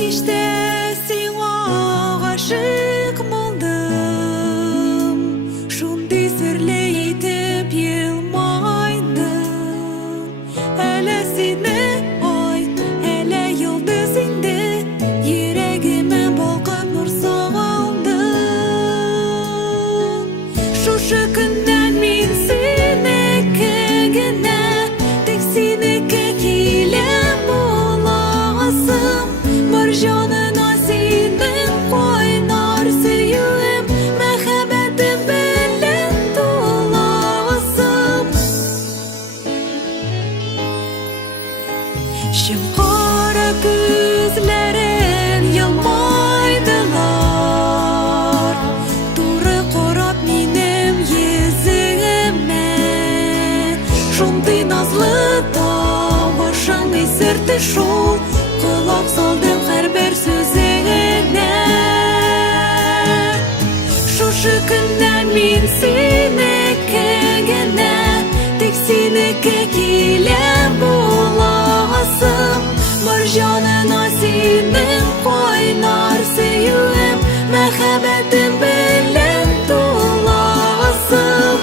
Кичтә сиңа гашык булдым, шундый серле итеп елмайдым. Әле сине ай, әле йолдыз инде, йөрәгемә балкып нур сагалдың. Шушы көннән мин синеке генә, тик синеке киләм буласым. Бар җанына синең кайнар сөюем, мәхәббәтем белән туласым. Шым-кара күзләрен йылмайдылар, туры карап минем йөзегемә. Шундый назлы тавышың исерде шул, колак салдым һәрбер сүзеңә. Шушы көннән мин синеке генә, тик синеке киләм буласым. Бар җанына синең кайнар сөюем, мәхәббәтем белән туласым.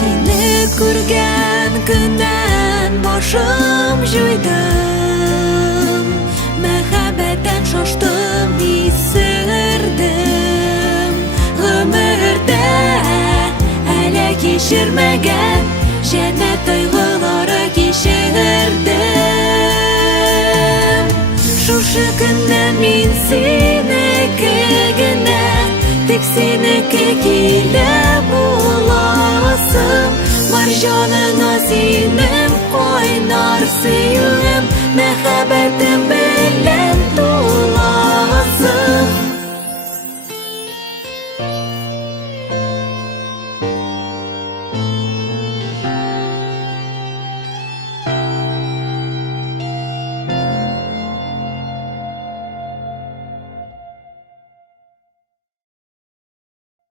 Сине күргән көннән башым җуйдым, мәхәббәттән шаштым, исердем. Гомердә әле кичермәгән җәннәт тойгылары кичердем. Шушы көннән мин синеке генә, тик синеке киләм буласым. Бар җанына синең кайнар сөюем, мәхәббәтем